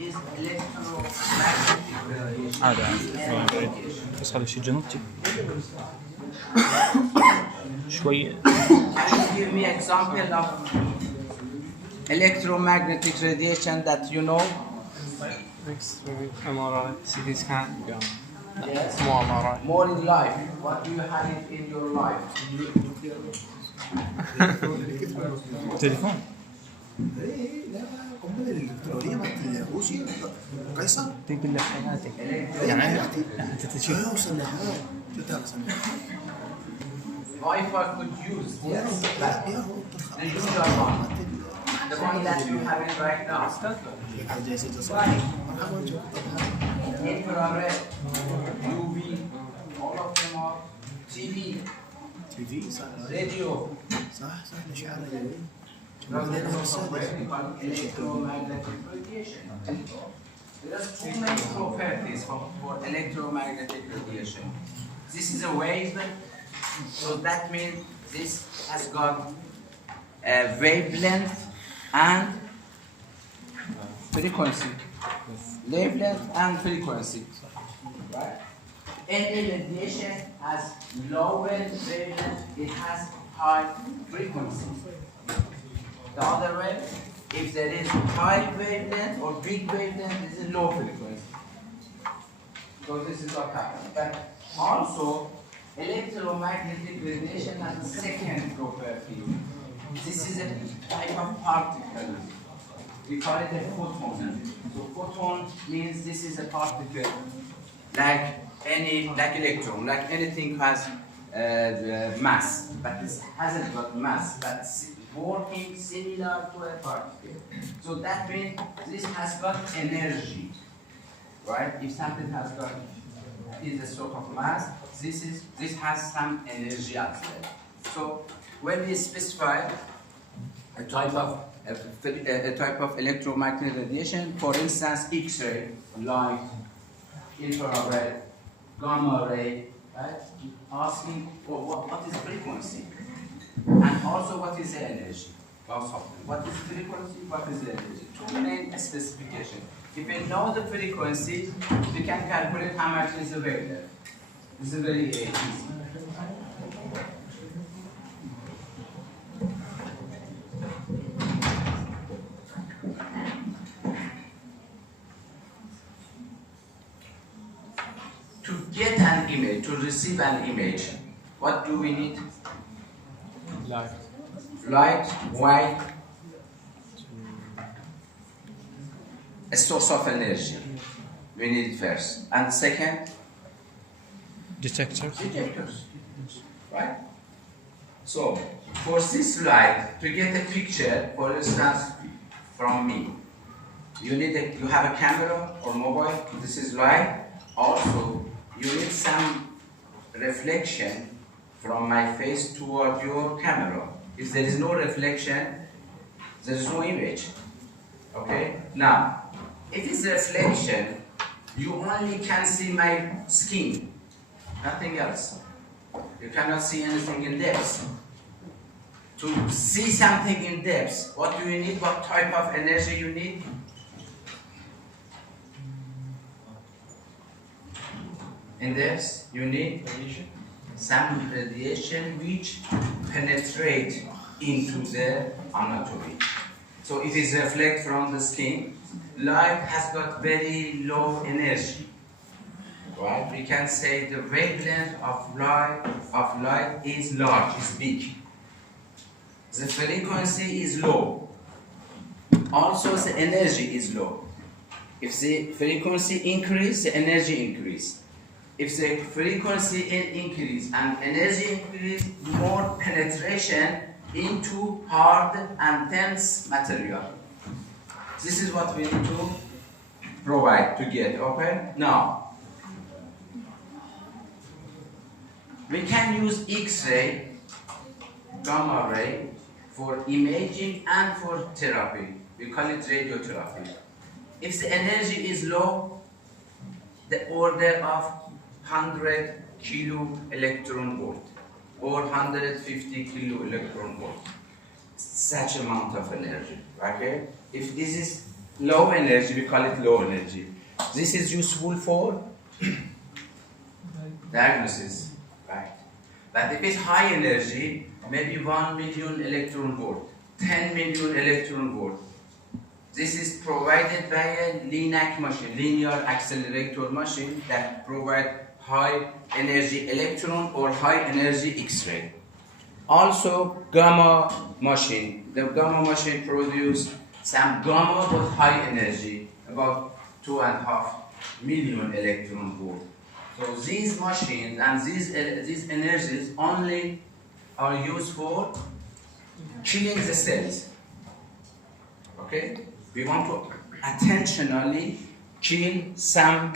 is electromagnetic radiation. هذا بس هذا الشيء جنوبتي شوي. Can you give me example of electromagnetic radiation that you know? X-ray, MRI, CT scan. Yes. More MRI. More in life. What do you have in your life? تليفون لا قنبله الالكترونيه مالت الروسي قيصر تقول لك حياتك يعني انت تشوف وصلنا شو تقصد Wi-Fi could use. Yes. لا يا هو The digital one. The one that you have it right now. Infrared, UV, all of them are TV, تي في صح radio. صح الاشعاع الجوي Electromagnetic radiation. There are too many properties for electromagnetic radiation. This is a wave, so that means this has got a wavelength and frequency. Wavelength and frequency. Right? Any radiation has low wavelength, it has high frequency. The other way, if there is high wavelength or big wavelength, this is low frequency. So this is what happens. But also, electromagnetic radiation has a second property. This is a type of particle. We call it a photon. So photon means this is a particle, like electron, like anything has mass, but this hasn't got mass, but working similar to a particle. So that means this has got energy, right? If something has got is a sort of mass, this has some energy as well. So when we specify a type of electromagnetic radiation, for instance, X-ray, light, infrared, gamma ray, right? Asking what is frequency, and also what is the energy. What is frequency? What is the energy? Two main specifications. If we know the frequency, we can calculate how much is the wavelength. This is very easy. To get an image, to receive an image, what do we need? Light. Light, white, a source of energy. We need it first. And second, detectors detectors. Right? So, for this light, to get a picture, for instance, from me, you have a camera or mobile, this is light. Also, you need some reflection from my face toward your camera. If there is no reflection, there is no image. Okay? Now, if it's reflection, you only can see my skin, nothing else. You cannot see anything in depth. To see something in depth, what do you need? What type of energy you need? In depth, you need some radiation which penetrate into the anatomy. So if it reflects from the skin, light has got very low energy. Right? We can say the wavelength of light is large, is big. The frequency is low. Also the energy is low. If the frequency increase, the energy increase. If the frequency increase and energy increase, more penetration into hard and dense material. This is what we need to provide to get, okay? Now, we can use X-ray, gamma ray for imaging and for therapy. We call it radiotherapy. If the energy is low, the order of 100 kilo electron volt or 150 kilo electron volt. Such amount of energy, okay? If this is low energy, we call it low energy. This is useful for diagnosis, right? But if it's high energy, maybe 1 million electron volt, 10 million electron volt. This is provided by a LINAC machine, linear accelerator machine, that provide high energy electron or high energy X-ray. Also gamma machine. The gamma machine produce some gamma with high energy, about 2.5 million electron volt. So these machines and these energies only are used for killing the cells. Okay? We want to attentionally kill some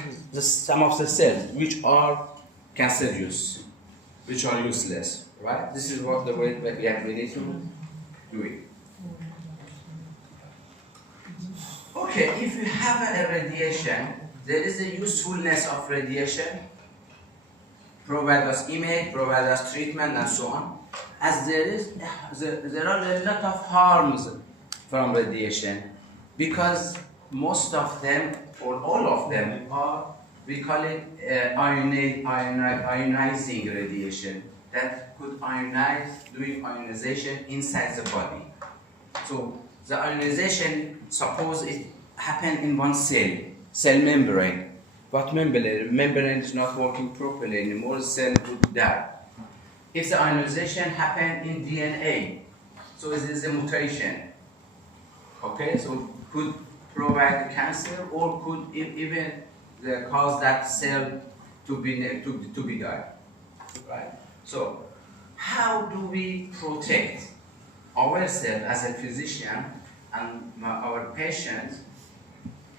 of the cells which are cancerous, which are useless. Right? This is what the way that we need to do it. Okay, if you have a radiation, there is a usefulness of radiation. Provide us image, provide us treatment, and so on. As there are a lot of harms from radiation, because most of them, or all of them, are, we call it ionizing radiation, that could ionize, doing ionization inside the body. So the ionization, suppose it happened in one cell membrane, but membrane is not working properly anymore, the cell would die. If the ionization happened in DNA, so it is a mutation, okay, so could provide cancer or could even cause that cell to be died, right? So how do we protect ourselves as a physician and our patients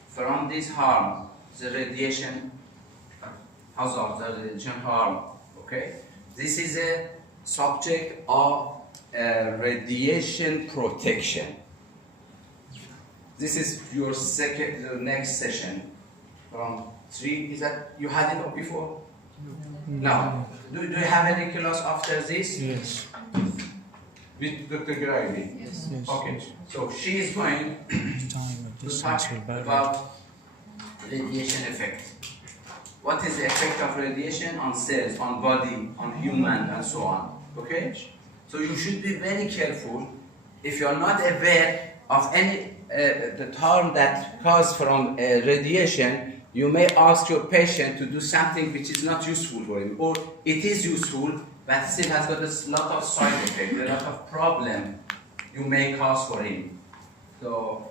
from this harm, the radiation hazard, the radiation harm, okay? This is a subject of radiation protection. This is your next session from 3. Is that, you had it before? No. Do you have any class after this? Yes. With Dr. Gravy? Yes. Okay. So she is going Time of to this talk answer about radiation effect. What is the effect of radiation on cells, on body, on human, and so on? Okay? So you should be very careful. If you are not aware of any the harm that caused from radiation, you may ask your patient to do something which is not useful for him, or it is useful but still has got a lot of side effects, a lot of problem you may cause for him. So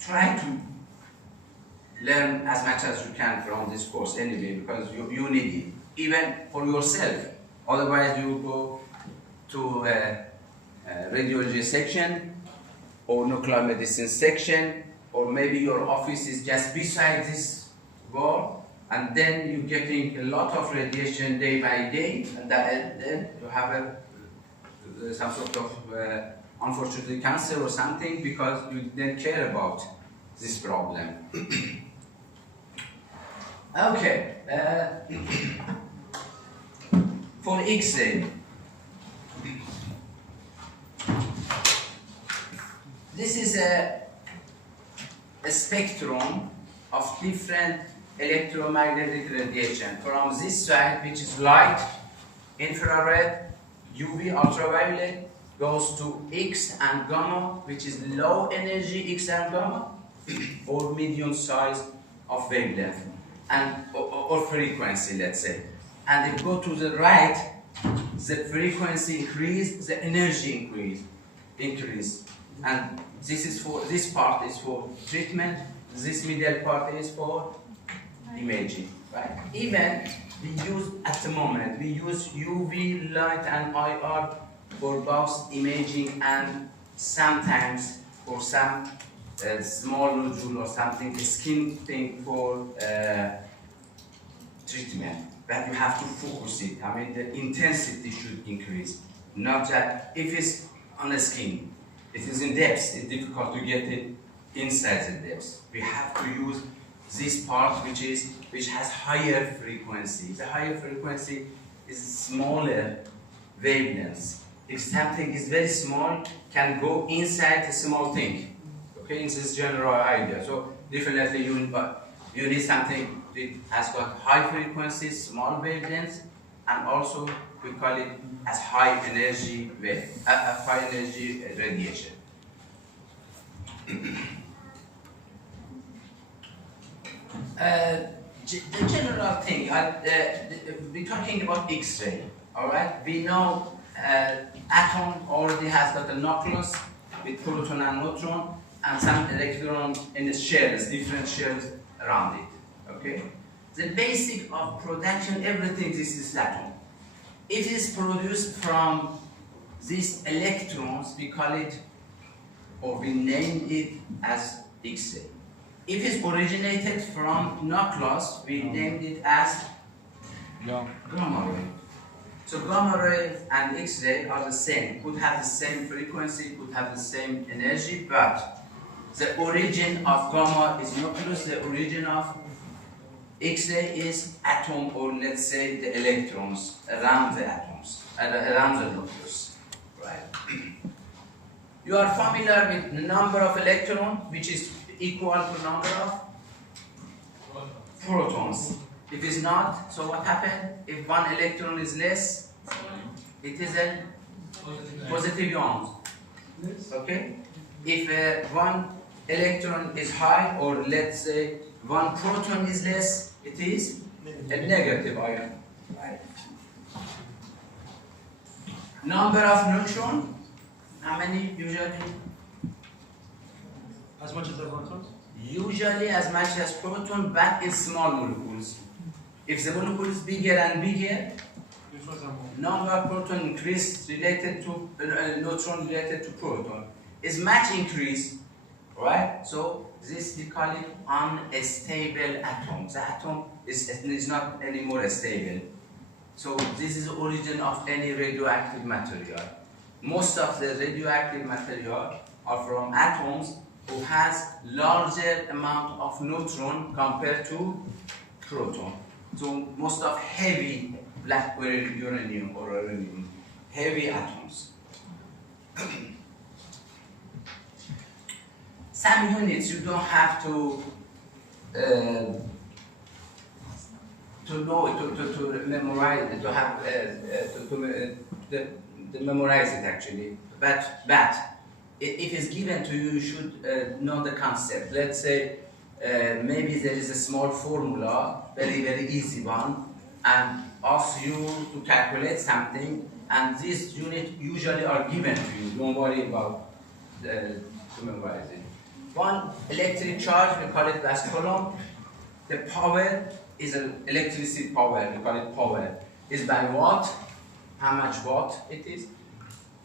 try to learn as much as you can from this course anyway, because you need it, even for yourself. Otherwise you go to radiology section or nuclear medicine section, or maybe your office is just beside this wall, and then you're getting a lot of radiation day by day, and then you have some sort of unfortunately cancer or something, because you didn't care about this problem. Okay, for X-ray, this is a spectrum of different electromagnetic radiation. From this side, which is light, infrared, UV, ultraviolet, goes to X and gamma, which is low energy X and gamma, or medium size of wavelength, and or frequency, let's say. And if go to the right, the frequency increase, the energy increase. And this part is for treatment, this middle part is for imaging, right? Even we use, at the moment, we use UV light and IR for both imaging and sometimes for some small nodule or something, the skin thing for treatment. But you have to focus it. I mean, the intensity should increase, not that if it's on the skin. It is in depth, it's difficult to get it inside the depth. We have to use this part which has higher frequency. The higher frequency is smaller wavelengths. If something is very small, can go inside a small thing. Okay? Okay, this is general idea. So definitely you need something that has got high frequencies, small wavelengths, and also we call it as high energy wave, high energy radiation. The general thing, we're talking about X-ray, all right? We know atom already has got a nucleus with proton and neutron and some electron in the shells, different shells around it, okay? The basic of production, everything, this is atom. It is produced from these electrons, we call it, or we named it as X-ray. If it's originated from nucleus, we named it as gamma ray. So gamma ray and X-ray are the same, could have the same frequency, could have the same energy, but the origin of gamma is nucleus, the origin of X-ray is atom, or let's say the electrons around the atoms, around the nucleus, right? You are familiar with the number of electrons, which is equal to number of protons. If it's not, so what happens? If one electron is less, it is a positive ion. Okay? If one electron is high, or let's say one proton is less, it is a negative ion. Right? Number of neutrons, how many usually? As much as the protons? Usually as much as proton, but in small molecules. If the molecule is bigger and bigger, number of proton increase related to neutron related to proton is much increased, right? So this we call it unstable atom. The atom is not anymore stable. So this is the origin of any radioactive material. Most of the radioactive material are from atoms who has larger amount of neutron compared to proton. So most of heavy black uranium or uranium, heavy atoms. Some units you don't have to know, to memorize, to have to memorize it actually. But if it's given to you, you should know the concept. Let's say maybe there is a small formula, very easy one, and ask you to calculate something, and these units usually are given to you. Don't worry about to memorize it. One electric charge, we call it as Coulomb. The power is an electricity power, we call it power. Is by watt, how much watt it is.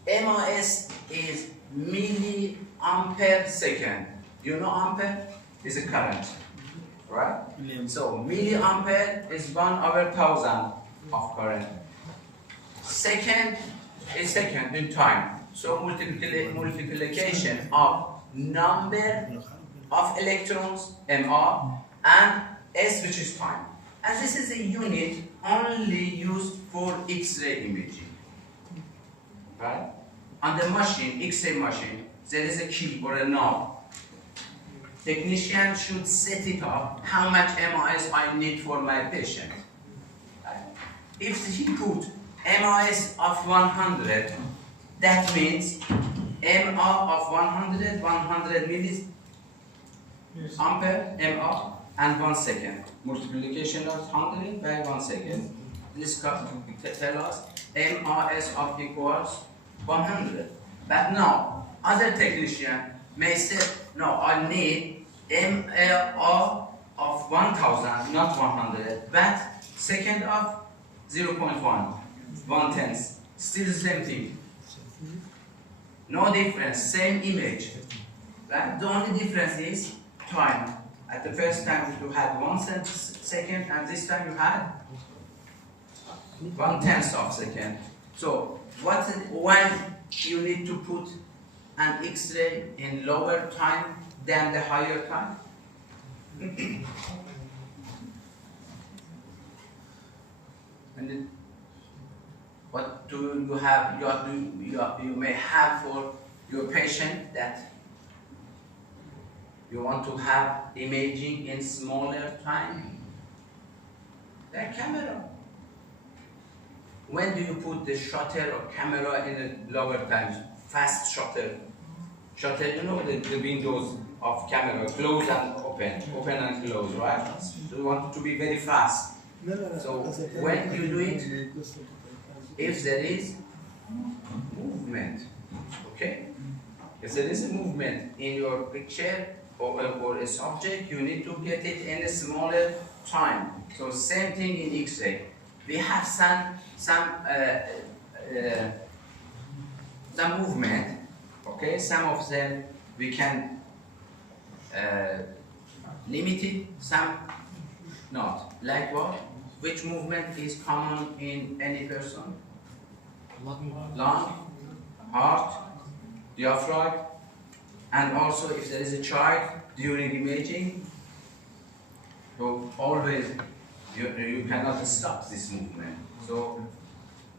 MOS is milliampere second. You know ampere is a current, right? So milliampere is 1/1000 of current. Second is second in time. So multiplication of number of electrons, MR, and S, which is time. And this is a unit only used for X-ray imaging, right? On the machine, X-ray machine, there is a key or a knob. Technician should set it up, how much MOS I need for my patient. Right? If he put MOS of 100, that means MR of 100 milliampere, MR, and 1 second. Multiplication of 100 by 1 second. This tell us MRS of equals 100. But now, other technician may say, no, I need MR of 1000, not 100, but second of 0.1, 1/10. Still the same thing. No difference, same image. Right? The only difference is time. At the first time you had 1 second, and this time you had 1/10 of second. So why you need to put an X-ray in lower time than the higher time? And then, what do you have? You may have for your patient that You want to have imaging in smaller time. The camera. When do you put the shutter or camera in a lower time? Fast shutter. Shutter, you know the windows of camera, close and open, open and close, right? So you want it to be very fast. So when you do it, if there is movement, okay? If there is a movement in your picture or a subject, you need to get it in a smaller time. So same thing in X-ray. We have some movement, okay? Some of them we can limit it, some not. Like what? Which movement is common in any person? Lung, heart, diaphragm, and also if there is a child during imaging, so always you cannot stop this movement. So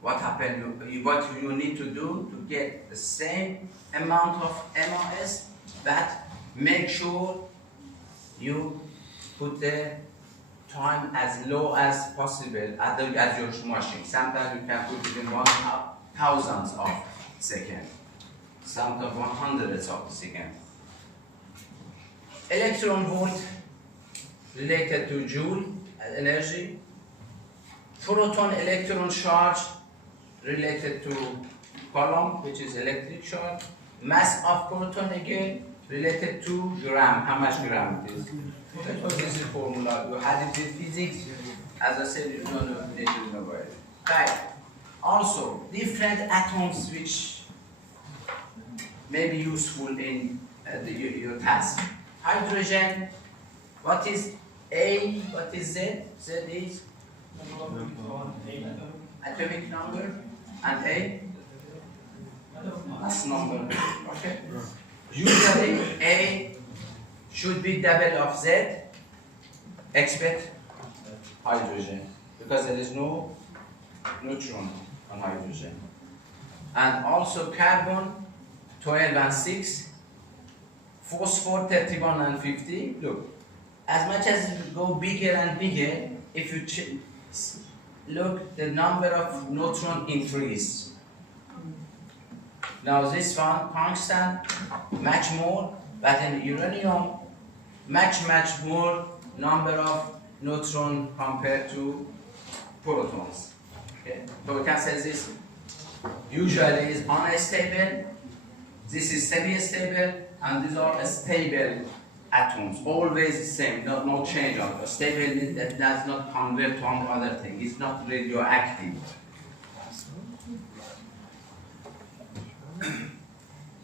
what happened? What you need to do to get the same amount of MOS, but make sure you put the time as low as possible at your machine. Sometimes you can put it in 1,000th of second, sometimes 100th of a second. Electron volt related to joule energy. Proton electron charge related to Coulomb, which is electric charge. Mass of proton again related to gram, how much gram it is. That was this formula. You had it in physics. As I said, you don't need to know about it. Right. Also, different atoms which may be useful in your task. Hydrogen, what is A, what is Z? Z is atomic number, and A? Mass number. Okay. Usually A should be double of Z, expect hydrogen, because there is no neutron on hydrogen. And also carbon 12 and 6, phosphor 31 and 50. Look, as much as it go bigger and bigger, if you look, the number of neutron increase. Now this one, tungsten, much more, but in uranium, much more number of neutron compared to protons. Okay? So we can say this usually is unstable, this is semi-stable, and these are stable atoms, always the same, no change of it. Stable means that does not convert to other thing, it's not radioactive.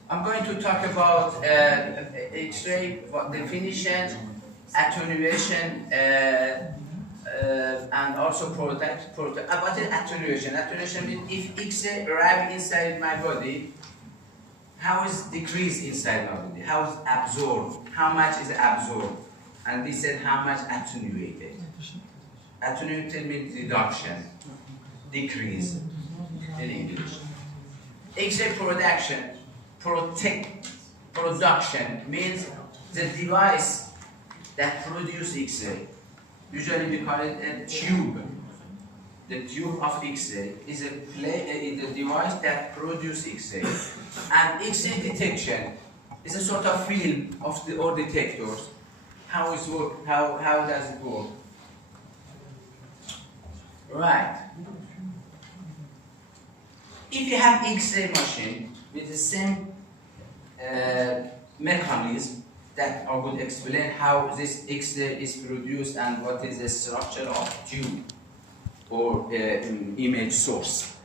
I'm going to talk about X-ray definition, attenuation, and also product. What is attenuation? Attenuation means if X-ray arrives inside my body, how is decreased inside my body? How is absorbed? How much is absorbed? And we said how much attenuated. Attenuated means reduction, decrease in English. X-ray production means the device that produces X-ray. Usually we call it a tube. The tube of X-ray is a device that produces X-ray. And X-ray detection is a sort of film of the or detectors. How does it work? Right. If you have X-ray machine with the same mechanism that I would explain how this X-ray is produced and what is the structure of tube or image source.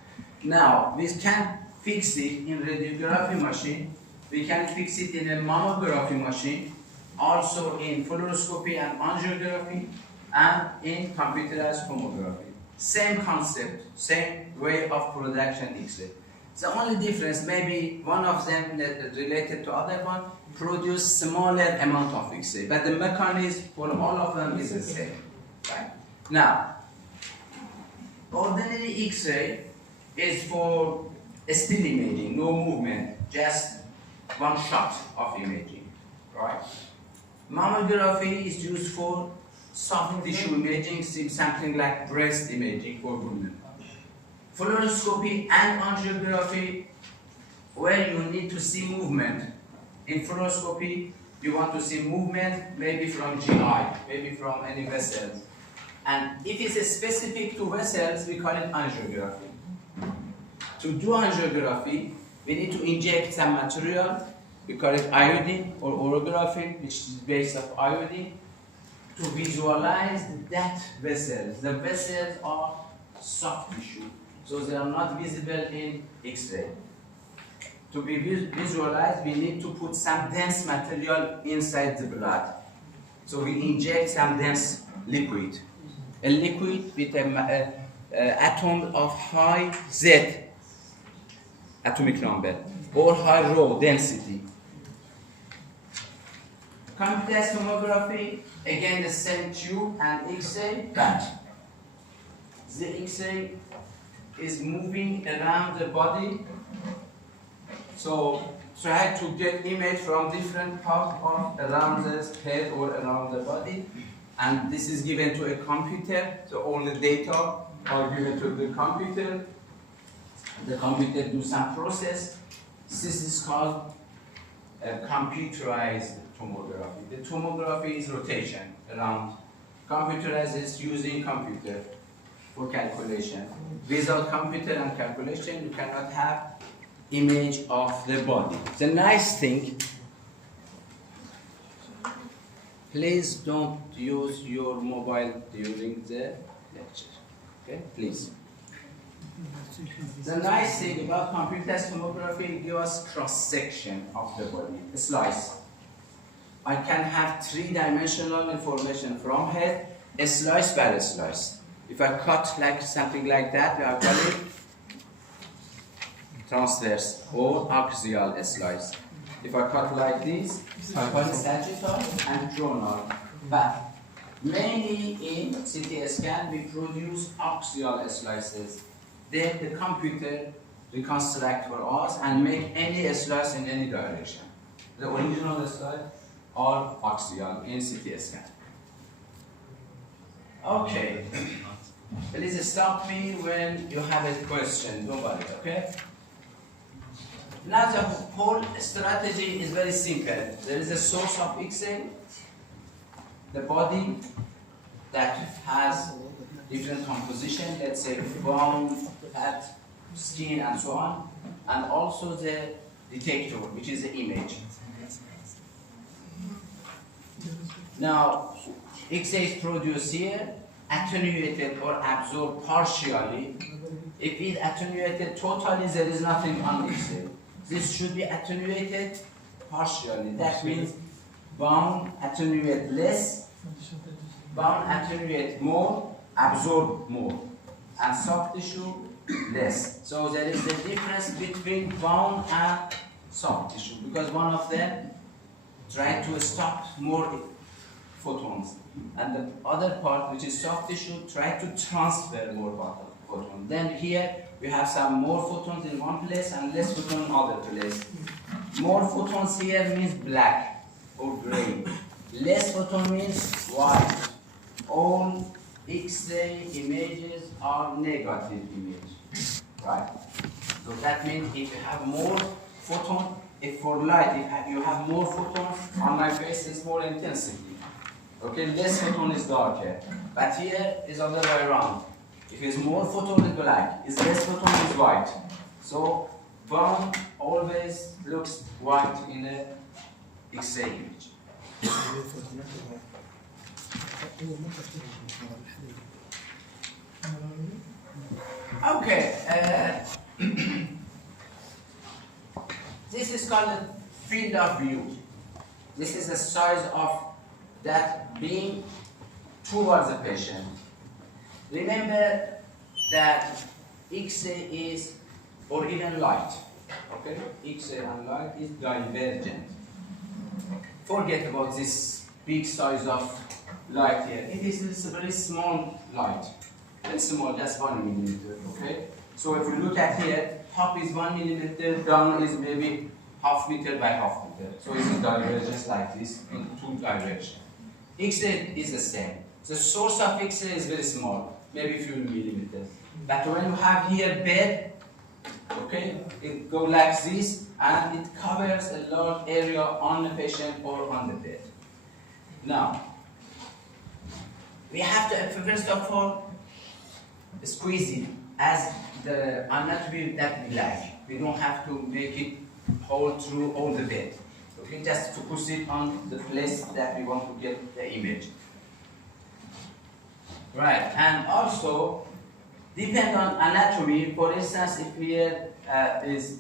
Now, we can fix it in radiography machine, we can fix it in a mammography machine, also in fluoroscopy and angiography, and in computerized tomography. Same concept, same way of production X-ray. The only difference, maybe one of them related to other one, produce smaller amount of X-ray, but the mechanism for all of them is the same. Right? Now, ordinary X-ray is for still imaging, no movement, just one shot of imaging, right? Mammography is used for soft tissue imaging, something like breast imaging for women. Fluoroscopy and angiography, where you need to see movement. In fluoroscopy, you want to see movement, maybe from GI, maybe from any vessels. And if it's specific to vessels, we call it angiography. To do angiography, we need to inject some material, we call it iodine or orography, which is based on iodine, to visualize that vessels. The vessels are soft tissue, so they are not visible in X-ray. To be visualized, we need to put some dense material inside the blood. So we inject some dense liquid. A liquid with an atom of high Z atomic number or high rho density. Computerized tomography, again the same tube and X-ray, but the X-ray is moving around the body. So try to get image from different parts of around the head or around the body, and this is given to a computer. So all the data are given to the computer. The computer do some process. This is called computerized tomography. The tomography is rotation around. Computerized is using computer for calculation. Without computer and calculation, you cannot have image of the body. The nice thing, please don't use your mobile during the lecture. Okay, please. The nice thing about computerized tomography gives us cross-section of the body, a slice. I can have three-dimensional information from head, a slice by a slice. If I cut like something like that, I call it transverse or axial slice. If I cut like this, I call it sagittal and coronal. But mainly in CT scan, we produce axial slices. Then the computer reconstruct for us and make any slice in any direction. The original slice are axial in CT scan. Okay. Please stop me when you have a question. Don't worry, okay? Now the whole strategy is very simple. There is a source of X-ray, the body that has different composition, let's say bone, fat, skin, and so on, and also the detector, which is the image. Now, X-ray is produced here, attenuated or absorbed partially. If it attenuated totally, there is nothing on X-ray. This should be attenuated partially. That means bone attenuate less, bone attenuate more, absorb more, and soft tissue less. So there is the difference between bone and soft tissue, because one of them try to stop more photons, and the other part, which is soft tissue, try to transfer more photons. Then here we have some more photons in one place and less photons in other place. More photons here means black or gray. Less photon means white. All X-ray images are negative images, right? So that means if you have more photon, if for light, if you have more photons, on my face is more intensity. Okay, less photon is darker. But here is other way around. If it's more photon is black, if less photon is white. So bone always looks white in the X-ray image. Okay, this is called the field of view. This is the size of that beam towards the patient. Remember that X-ray is, or even light, okay? X-ray and light is divergent. Forget about this big size of light here. It is a very small light, very small, just 1 millimeter, okay? So if you look at here, top is 1 millimeter, down is maybe half meter by half meter. So it's in divergence like this in two directions. X-ray is the same. The source of X-ray is very small, maybe few millimeters. But when you have here bed, okay, it go like this and it covers a large area on the patient or on the bed. Now, we have to first of all squeeze it as the anatomy that we like. We don't have to make it hold through all the bed. Okay, just focus it on the place that we want to get the image. Right, and also depend on anatomy. For instance, if here is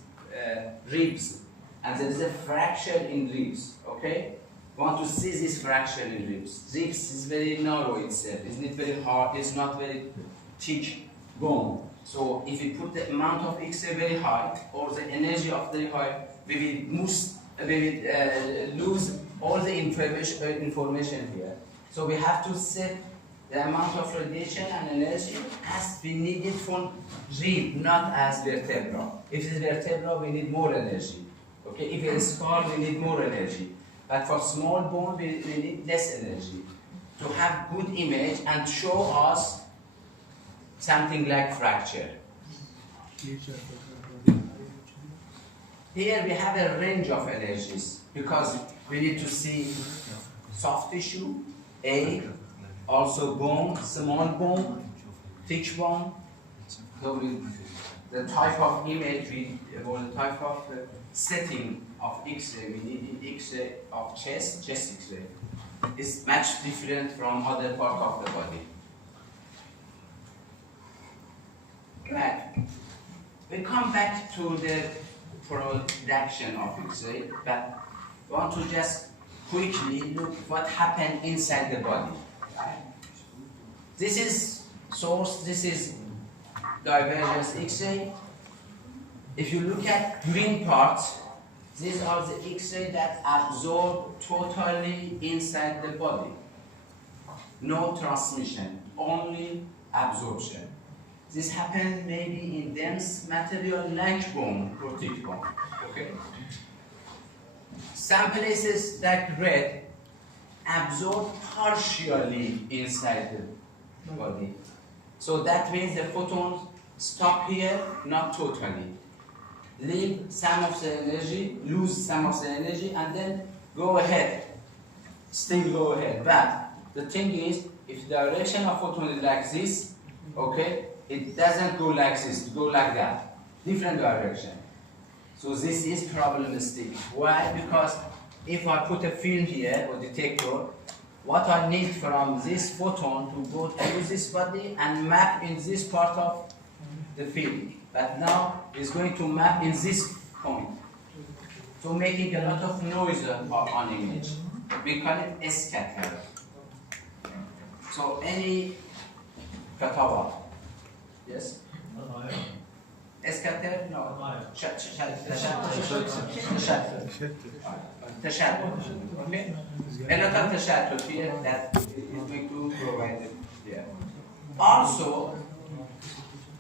ribs and there is a fracture in ribs, okay? We want to see this fracture in ribs. Ribs is very narrow itself. It's not very hard. It's not very thick bone. So if we put the amount of X-ray very high or the energy of very high, we will lose all the information here. So we have to set the amount of radiation and energy as we need it for rib, not as vertebra. If it's vertebra, we need more energy. Okay, if it's skull, we need more energy. But for small bone, we need less energy to have good image and show us something like fracture. Here we have a range of energies because we need to see soft tissue, also bone, small bone, thick bone. So the type of image or the type of setting of X-ray we need in X-ray of chest X-ray is much different from other part of the body. Right. We come back to the production of X-ray, but we want to just quickly look what happened inside the body. This is source, this is divergence X-ray. If you look at green parts, these are the X-ray that absorb totally inside the body. No transmission, only absorption. This happens maybe in dense material like bone or thick bone. Okay? Some places like red absorb partially inside the body. So that means the photons stop here, not totally. Leave some of the energy, lose some of the energy, and then go ahead. Still go ahead. But the thing is, if the direction of photon is like this, okay, it doesn't go like this, it go like that. Different direction. So this is problematic. Why? Because if I put a film here or detector, what I need from this photon to go through this body and map in this part of the field. But now it's going to map in this point. So making a lot of noise on image. We call it scatter. So any fatawa. Yes? Scatter? No. Tashattut. Okay? A lot of tashattut here that is going to provide it here. Also,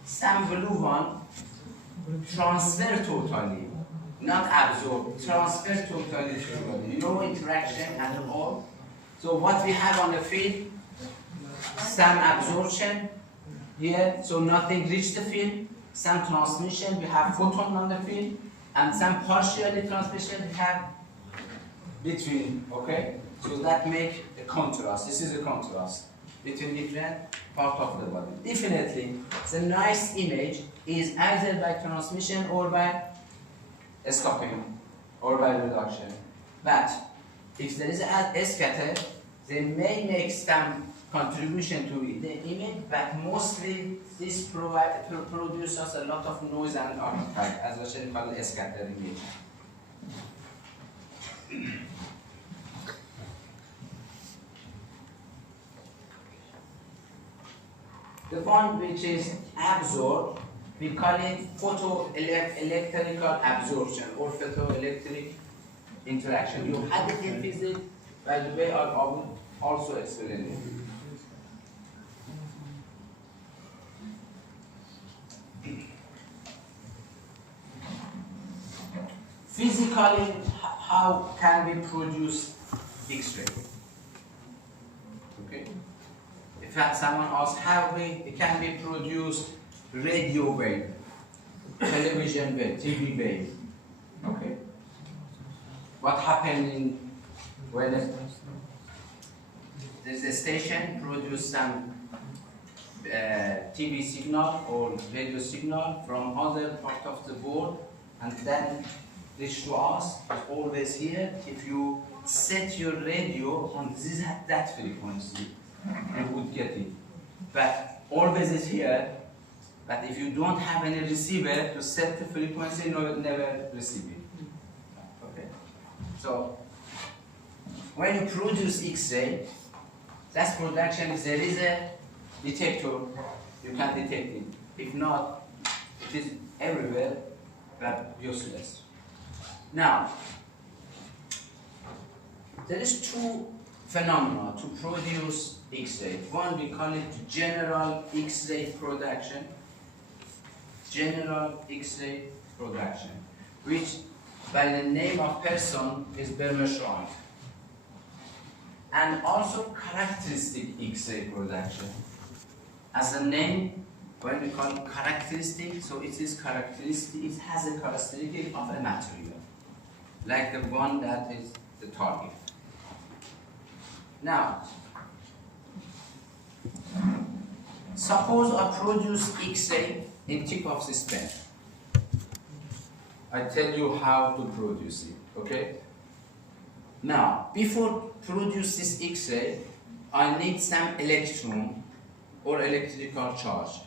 some blue one transfer totally, not absorb, transfer totally to the body. No interaction at all. So what we have on the field, some absorption here, so nothing reached the field, some transmission, we have photon on the field, and some partially transmission we have between, okay? So that makes a contrast. This is a contrast between different parts of the body. Definitely, the nice image is either by transmission or by stopping or by reduction. But if there is a scatter, they may make some contribution to the image, but mostly this produces a lot of noise and artifact, as I said, called a scatter image. The one which is absorbed, we call it photoelectrical absorption or photoelectric interaction. You had it in physics, by the way, I will also explain it. physically, how can we produce X-ray? Okay. If someone asks how can we produce radio wave, television wave, TV wave? Okay. What happened when there's a station produce some TV signal or radio signal from other part of the world, and then reach to us. It's always here. If you set your radio on that frequency, you would get it. But always is here. But if you don't have any receiver to set the frequency, you will never receive it. Okay. So when you produce X-ray, that production is there is a detector, you can detect it. If not, it is everywhere, but useless. Now, there is two phenomena to produce X-ray. One, we call it general X-ray production. General X-ray production, which by the name of person is Bermerschrand. And also characteristic X-ray production. As the name, when we call it characteristic, so it is characteristic, it has a characteristic of a material, like the one that is the target. Now, suppose I produce X-ray in tip of this pen. I tell you how to produce it, okay? Now, before produce this X-ray, I need some electron or electrical charge.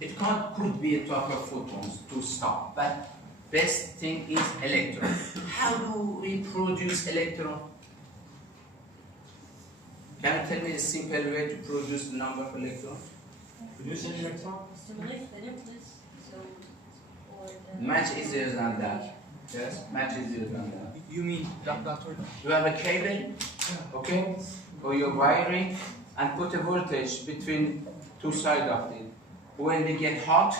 It could be a type of photons to stop, but best thing is electron. How do we produce electron? Can you tell me a simple way to produce the number of electrons? Produce an electron? Stimulate the nucleus. So, or the Much easier than that. Yes, much easier than that. You mean that word? You have a cable, okay, or you're wiring, and put a voltage between two sides of it. When they get hot,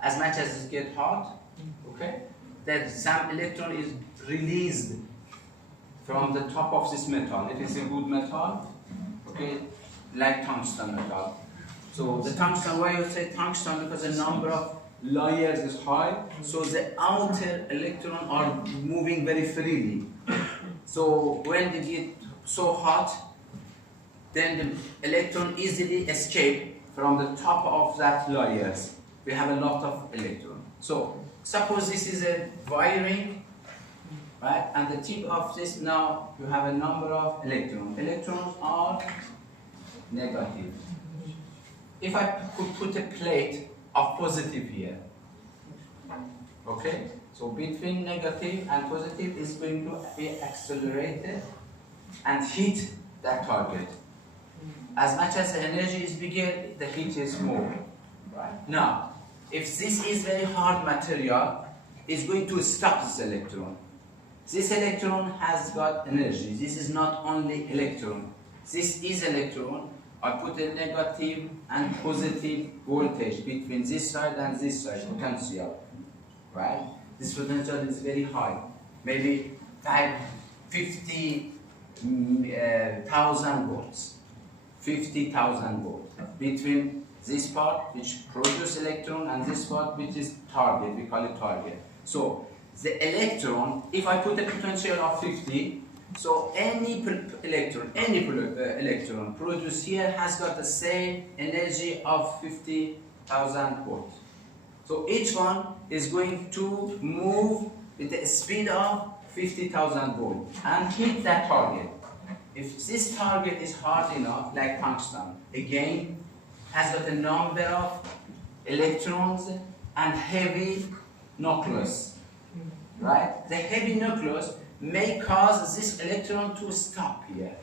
as much as it gets hot, okay, then some electron is released from the top of this metal. It is a good metal, okay, like tungsten metal. So the tungsten, why you say tungsten? Because the number of layers is high, so the outer electrons are moving very freely. So when they get so hot, then the electron easily escape from the top of that layers. We have a lot of electrons. So suppose this is a wiring, right? And the tip of this, now you have a number of electrons. Electrons are negative. If I could put a plate of positive here, okay? So between negative and positive is going to be accelerated and hit that target. As much as the energy is bigger, the heat is more. Right? Now, if this is very hard material, it's going to stop this electron. This electron has got energy. This is not only electron. This is electron. I put a negative and positive voltage between this side and this side, potential. Right? This potential is very high. Maybe 50,000 volts. 50,000 volts between this part which produces electron and this part which is target, we call it target. So the electron, if I put a potential of 50, so any electron produced here has got the same energy of 50,000 volts. So each one is going to move with the speed of 50,000 volts and hit that target. If this target is hard enough, like tungsten, again, has got a number of electrons and heavy nucleus, right? The heavy nucleus may cause this electron to stop here,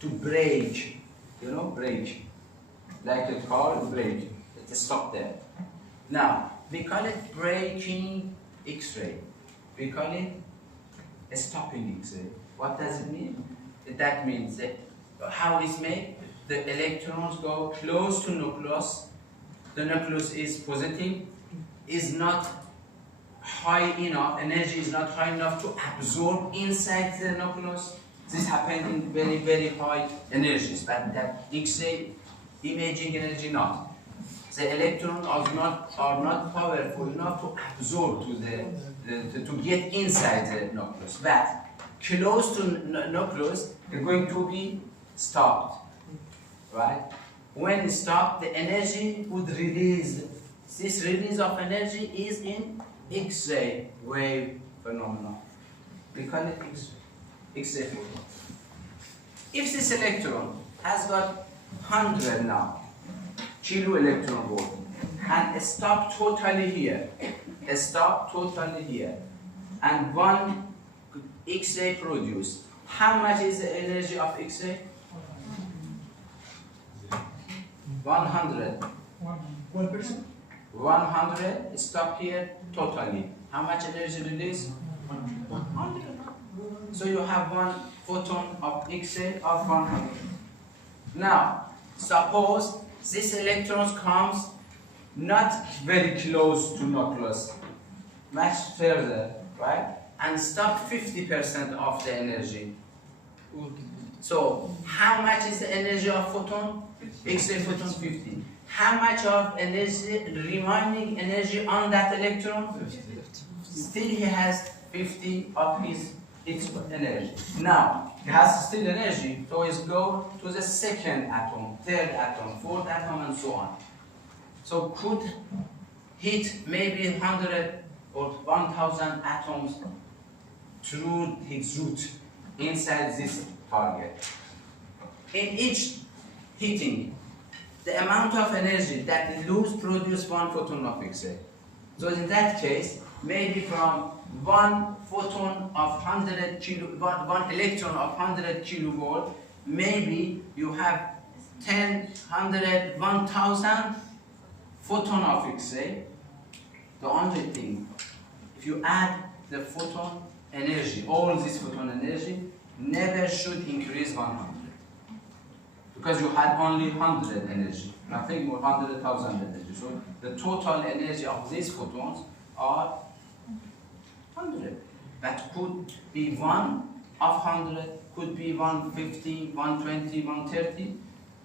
to break, you know, break, like a car break, to stop there. Now, we call it breaking X-ray. We call it a stopping X-ray. What does it mean? That means that how it's made, the electrons go close to nucleus, the nucleus is positive, is not high enough, energy is not high enough to absorb inside the nucleus. This happens in very, very high energies, but that X-ray imaging energy not. The electrons are not powerful enough to absorb to get inside the nucleus. But close to nucleus, they're going to be stopped, right? When stopped, the energy would release. This release of energy is in X-ray wave phenomenon. We call it X-ray photon. If this electron has got 100 now, kilo electron volt, and stop totally here, and one X-ray produced, how much is the energy of X-ray? 100. 1%. 100, stop here totally. How much energy release? 100. So you have one photon of X-ray of 100. Now, suppose this electron comes not very close to nucleus, much further, right? And stop 50% of the energy. So, how much is the energy of photon? X-ray photon 50. How much of energy, remaining energy on that electron? 50. Still he has 50 of his energy. Now, he has still energy, so he's go to the second atom, third atom, fourth atom, and so on. So could hit maybe 100 or 1,000 atoms through his root inside this target. In each hitting, the amount of energy that it lose produce one photon of X-ray. So in that case, maybe from one photon of 100 kilo, one electron of 100 kilovolt, maybe you have 10, 100, 1,000 photon of X-ray. The only thing, if you add the photon energy, all this photon energy, never should increase 100. Because you had only 100 energy, nothing more 100,000 energy. So the total energy of these photons are 100. That could be 1 of 100, could be 150, 120, 130,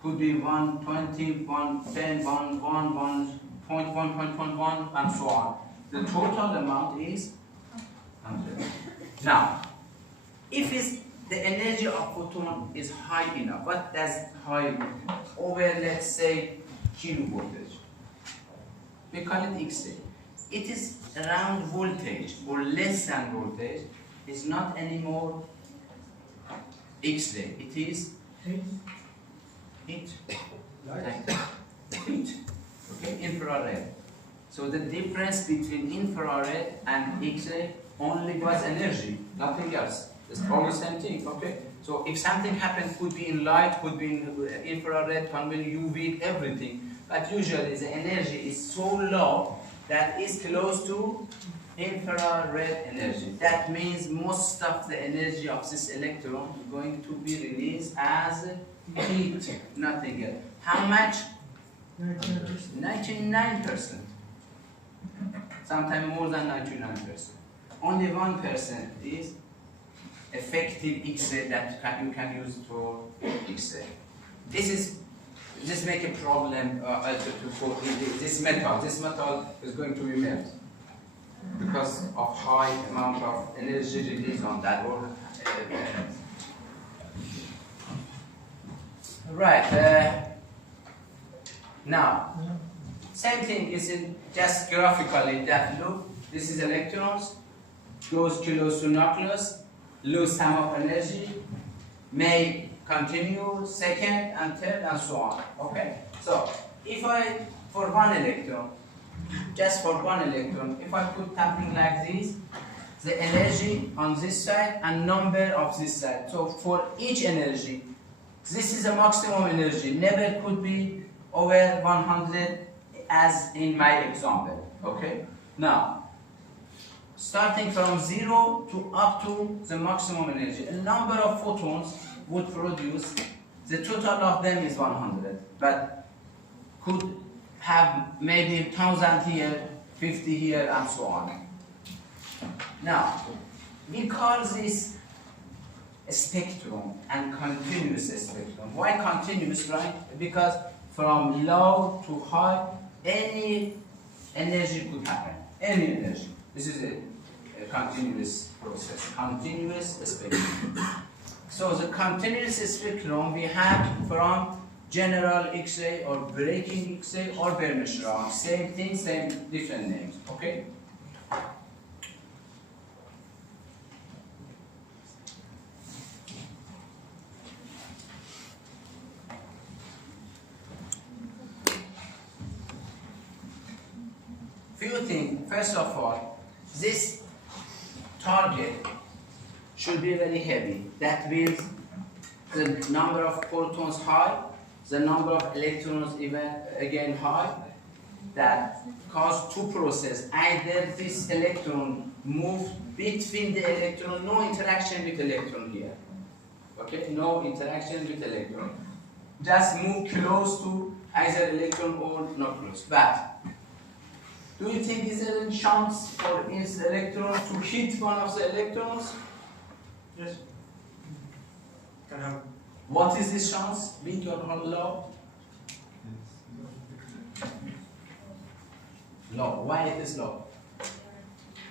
could be 120, 110, 1, 1.1, and so on. The total amount is 100. Now, if the energy of photon is high enough, what does high mean? Over, let's say, kilovoltage. We call it X-ray. It is around voltage or less than voltage. It's not anymore X-ray. It is heat. Heat. Okay, infrared. So the difference between infrared and X-ray only was energy, nothing else. It's all the same thing, okay? So if something happens, could be in light, could be in infrared, can be UV, everything. But usually the energy is so low that is close to infrared energy. That means most of the energy of this electron is going to be released as heat, nothing else. How much? 99%. Sometimes more than 99%. Only 1% is effective X-ray that you can use for X-ray. This make a problem for this metal. This metal is going to be melted because of high amount of energy released on that. Right. Now, same thing is in just graphically that look. This is electrons, goes close to nucleus, lose some of energy, may continue second and third and so on. Okay? So if I, for one electron, just for one electron, if I put something like this, the energy on this side and number of this side. So for each energy, this is a maximum energy, never could be over 100 as in my example. Okay? Now, starting from 0 to up to the maximum energy, a number of photons would produce, the total of them is 100, but could have maybe 1,000 here, 50 here, and so on. Now, we call this a spectrum and continuous spectrum. Why continuous, right? Because from low to high, any energy could happen. Any energy. This is a continuous process. Continuous spectrum. So the continuous spectrum we have from general X-ray or breaking X-ray or Bernstein. Same thing, same different names. Okay? Few things. First of all, this target should be very heavy. That means the number of protons high, the number of electrons even again high. That cause two processes. Either this electron move between the electron, no interaction with electron here. Okay, no interaction with electron. Just move close to either electron or not close. But do you think is there any chance for this electron to hit one of the electrons? Yes. Can happen. What is this chance? Big or low? Low. Why it is low?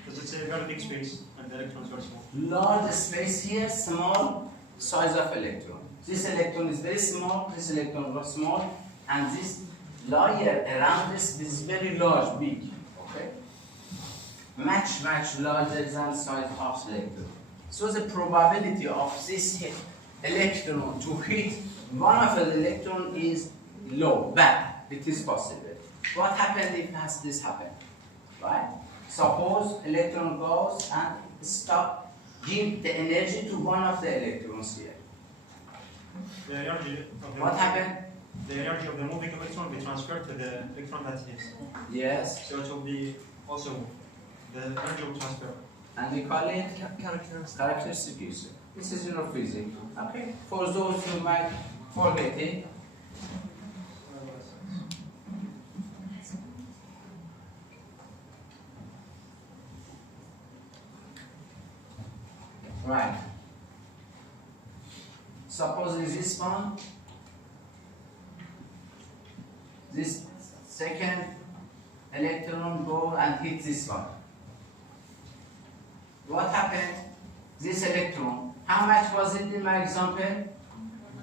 Because it's a very big space and the electrons are small. Large space here, small size of electron. This electron is very small, this electron is small, and this layer around this is very large, big. Okay? Much larger than size of electron. So the probability of this electron to hit one of the electron is low, but it is possible. What happens if this happens? Right? Suppose electron goes and give the energy to one of the electrons here. The energy of the What happened? The energy of the moving electron will be transferred to the electron that hits. Yes. So it will be also the energy will transfer. And we call it characteristic use. This is your physics. Okay. For those who might forget it. Right. Suppose this one, this second electron go and hit this one. What happened? This electron, how much was it in my example?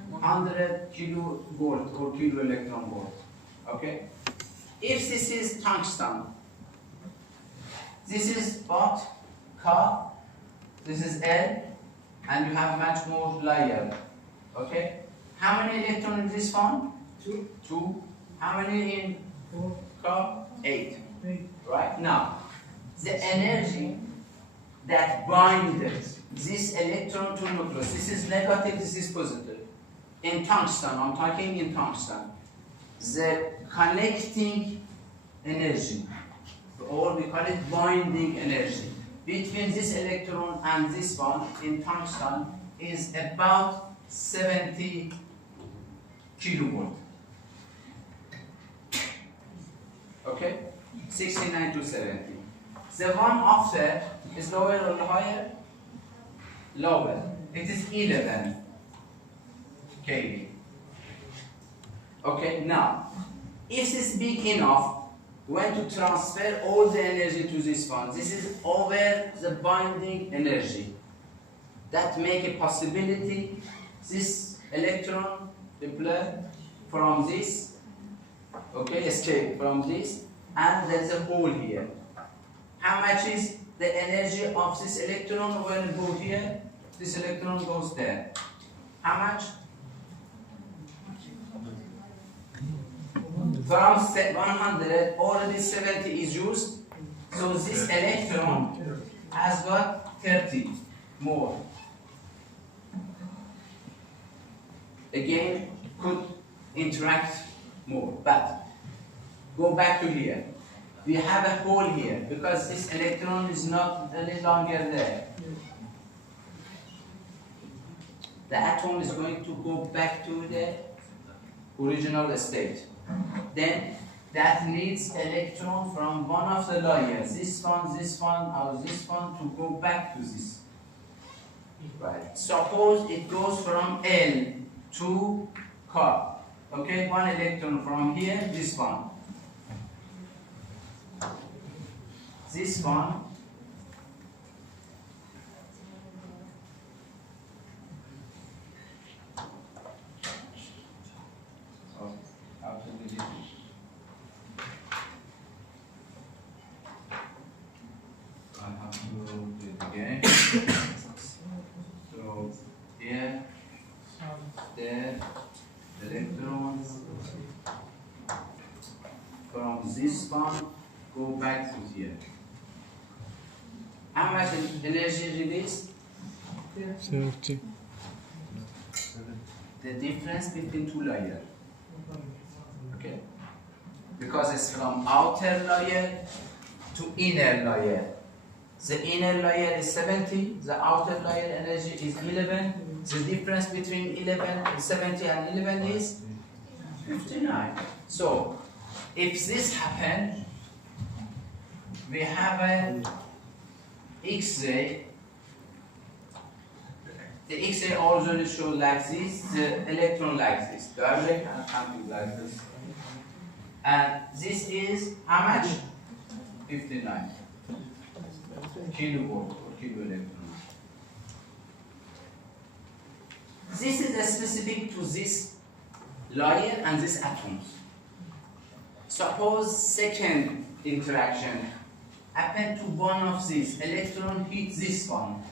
100 kilovolt or kilo electron volt. Okay? If this is tungsten, this is what? K, this is L, and you have much more layer. Okay? How many electrons in this one? 2. How many in K? 8. Right? Now, the energy that binded this electron to nucleus, this is negative, this is positive. In tungsten, I'm talking in tungsten, the connecting energy, or we call it binding energy, between this electron and this one in tungsten is about 70 kilovolt. Okay? 69 to 70. The one after is lower or higher? Lower. It is 11 kV. Okay, now, if this is big enough, we want to transfer all the energy to this one. This is over the binding energy. That make a possibility, this electron deploy from this, okay, escape from this, and there's a hole here. How much is the energy of this electron when it goes here? This electron goes there. How much? From 100, already 70 is used. So this electron has got 30 more. Again, could interact more. But go back to here. We have a hole here because this electron is not any longer there. The atom is going to go back to the original state. Then that needs electron from one of the layers, this one, or this one, to go back to this. Right. Suppose it goes from L to Ca. Okay, one electron from here, this one. This one. Oh, how to do it? I have to do it again. So here, there, electrons from this one go back to here. How much energy released? 30. The difference between two layers. Okay? Because it's from outer layer to inner layer. The inner layer is 70, the outer layer energy is 11. The difference between 70 and 11 is 59. So, if this happens, we have an X-ray. The X-ray also shows like this, the electron like this, direct and something like this. And this is how much? 59 kilovolt or kilo electrons. This is specific to this layer and these atoms. Suppose second interaction happen to one of these. Electron hits this one.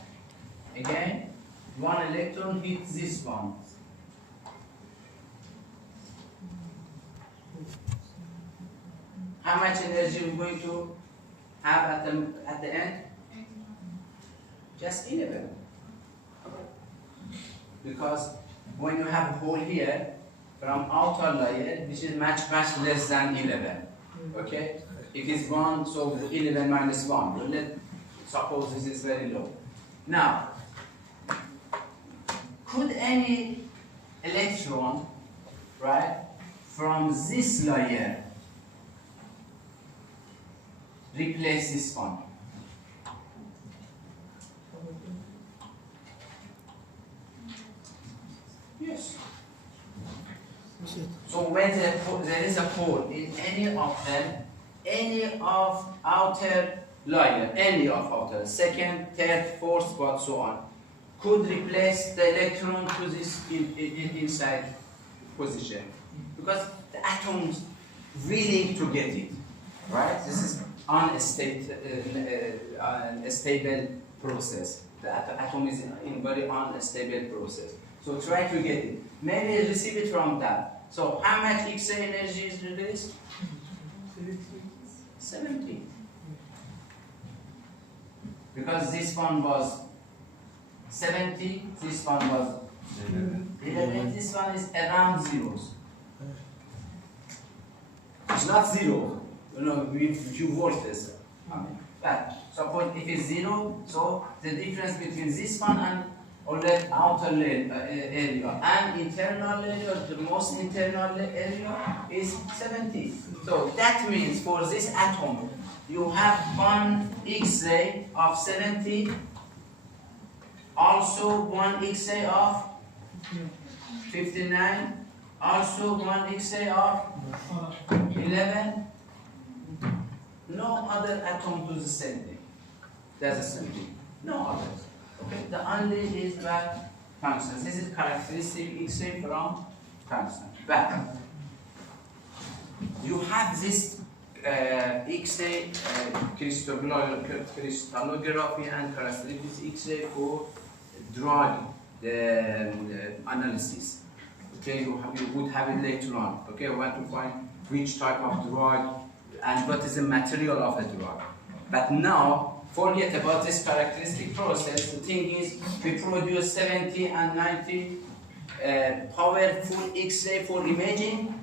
Again, one electron hits this one. How much energy we're going to have at the end? Just 11. Because when you have a hole here, from outer layer, which is much less than 11. Okay? If it's 1, so 11 minus 1. Let's suppose this is very low. Now, could any electron, right, from this layer replace this one? Yes. So when there is a hole in any of them, any of outer layer, any of outer, second, third, fourth, but so on, could replace the electron to this inside position. Because the atoms willing to get it, right? This is unstable process. The atom is in very unstable process. So try to get it. Maybe receive it from that. So how much X-ray energy is released? 70. Because this one was 70, this one was 11, this one is around zeros. It's not zero. You know, if you work this. But suppose if it's 0, so the difference between this one and the outer area and internal area, the most internal area is 70. So that means for this atom, you have one X-ray of 70, also one X-ray of 59, also one X-ray of 11. No other atom does the same thing. Does the same thing. No others. Okay. The only is that tungsten. This is characteristic X-ray from tungsten. But you have this X-ray crystallography and characteristic X-ray for drug analysis. Okay, you would have it later on. Okay, we want to find which type of drug and what is the material of the drug. But now, forget about this characteristic process. The thing is, we produce 70 and 90 powerful X-ray for imaging.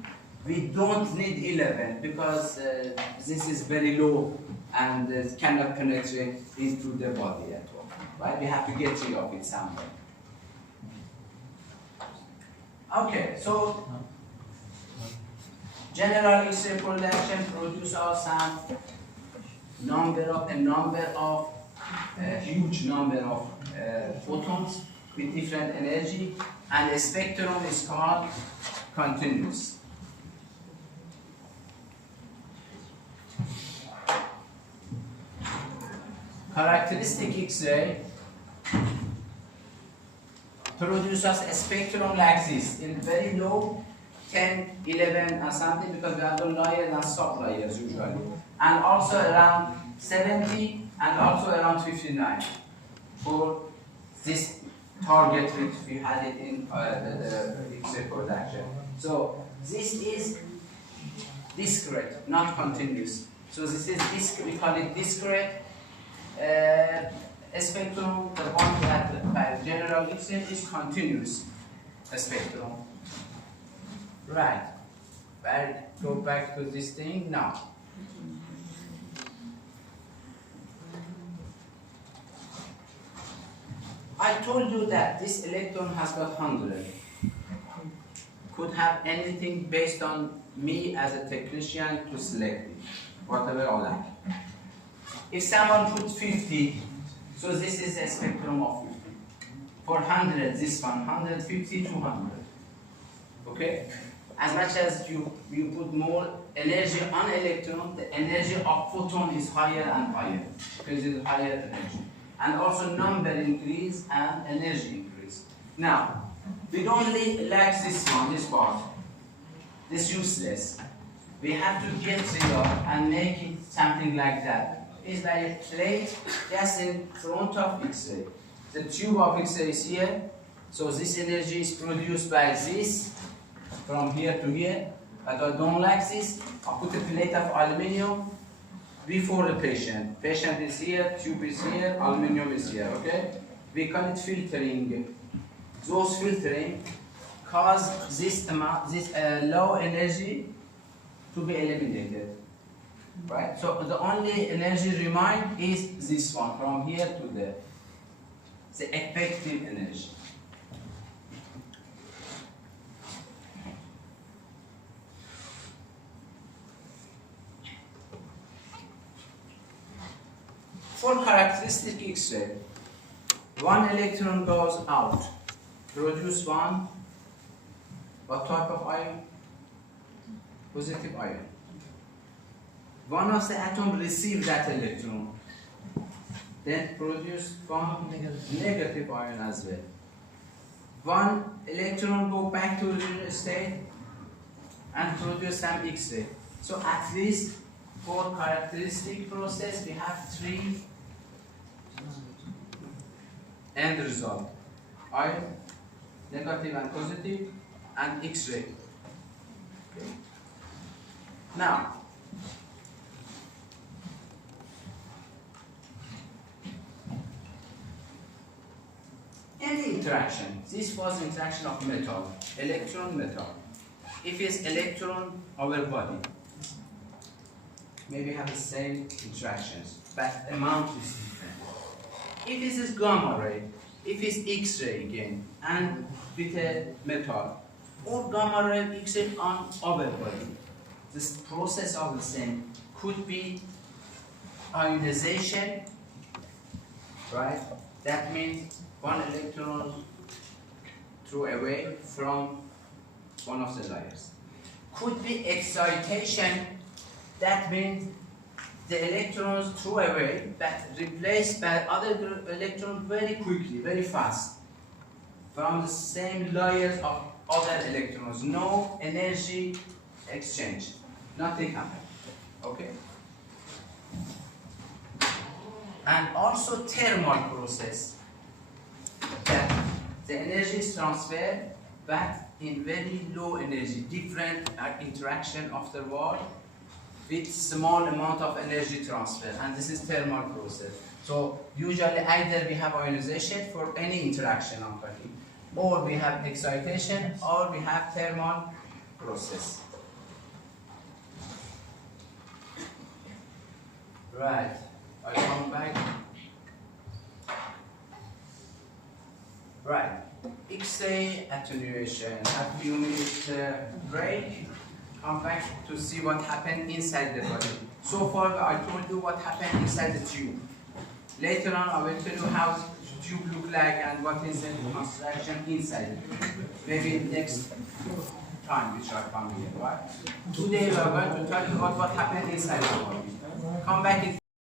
We don't need 11 because this is very low and cannot penetrate into the body at all. Right? We have to get rid of it somewhere. Okay, so General X-ray production produces some huge number of photons with different energy, and the spectrum is called continuous. Characteristic X-ray produces a spectrum like this, in very low, 10, 11 and something, because we have the layers and sub-layers usually. And also around 70 and also around 59 for this target which we had it in the X-ray production. So this is discrete, not continuous. So this is we call it discrete spectrum. The one that by general X-ray is continuous spectrum. Right. Go back to this thing now. I told you that this electron has got 100. Could have anything based on me as a technician to select it, whatever I like. If someone puts 50, so this is a spectrum of 50. For 100, this one, 150, 200. Okay? As much as you put more energy on electron, the energy of photon is higher and higher, because it is higher energy. And also number increase and energy increase. Now, we don't like this one, this part. This useless. We have to get rid of and make it something like that. It's like a plate just in front of X-ray. The tube of X-ray is here, so this energy is produced by this from here to here. But I don't like this. I put a plate of aluminium before the patient. Patient is here, tube is here, aluminium is here, okay? We call it filtering. Those filtering cause this amount, this low energy to be eliminated, right? So the only energy remain is this one, from here to there. The effective energy. For characteristic X-ray, one electron goes out, produce one, what type of ion? Positive ion. One of the atoms receives that electron, then produce one negative ion as well. One electron go back to original state and produce some X-ray. So at least for characteristic process, we have 3 end result: ion, negative and positive, and X-ray. Okay. Now, any interaction, this was interaction of metal, electron, metal. If it's electron, our body, maybe have the same interactions, but amount is different. If this is gamma ray, if it's X-ray again, and with a metal, or gamma ray X-ray on our body, this process of the same could be ionization, right? That means one electron thrown away from one of the layers. Could be excitation, that means the electrons thrown away but replaced by other electrons very quickly, very fast, from the same layers of other electrons. No energy exchange, nothing happened. Okay? And also thermal process, that the energy is transferred but in very low energy, different interaction afterward with small amount of energy transfer, and this is thermal process. So usually either we have ionization for any interaction I'm talking, or we have excitation, or we have thermal process. Right, I come back. Right, X-ray attenuation. A few minutes break. come back to see what happened inside the body. So far, I told you what happened inside the tube. Later on, I will tell you how the tube look like and what is the construction inside it. Maybe next time which I come here, right? Today we are going to talk about what happened inside the body. Come back.